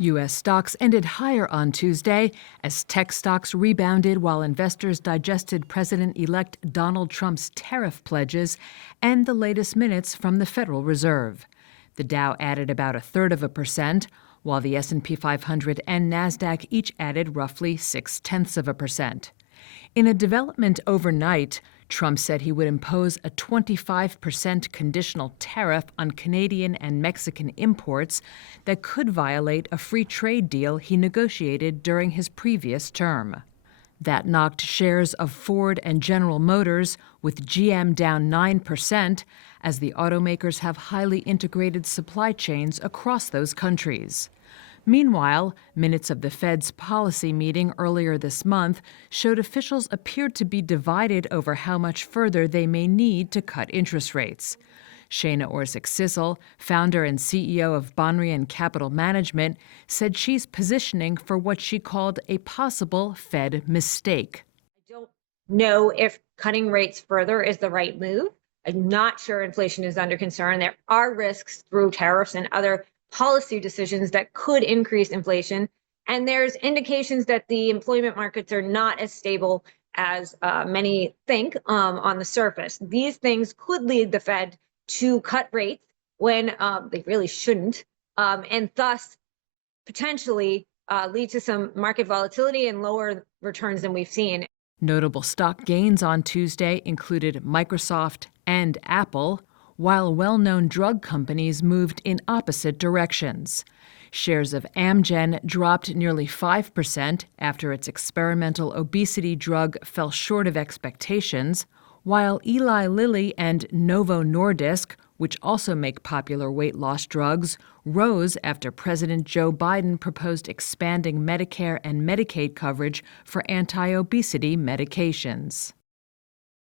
U.S. stocks ended higher on Tuesday as tech stocks rebounded while investors digested President-elect Donald Trump's tariff pledges and the latest minutes from the Federal Reserve. The Dow added about 0.33%, while the S&P 500 and Nasdaq each added roughly 0.6%. In a development overnight, Trump said he would impose a 25% conditional tariff on Canadian and Mexican imports that could violate a free trade deal he negotiated during his previous term. That knocked shares of Ford and General Motors, with GM down 9%, as the automakers have highly integrated supply chains across those countries. Meanwhile, minutes of the Fed's policy meeting earlier this month showed officials appeared to be divided over how much further they may need to cut interest rates. Shana Orsic-Sissel, founder and CEO of Bonrian Capital Management, said she's positioning for what she called a possible Fed mistake. I don't know if cutting rates further is the right move. I'm not sure inflation is under concern. There are risks through tariffs and other policy decisions that could increase inflation. And there's indications that the employment markets are not as stable as many think on the surface. These things could lead the Fed to cut rates when they really shouldn't, and thus potentially lead to some market volatility and lower returns than we've seen. Notable stock gains on Tuesday included Microsoft and Apple, while well-known drug companies moved in opposite directions. Shares of Amgen dropped nearly 5% after its experimental obesity drug fell short of expectations, while Eli Lilly and Novo Nordisk, which also make popular weight loss drugs, rose after President Joe Biden proposed expanding Medicare and Medicaid coverage for anti-obesity medications.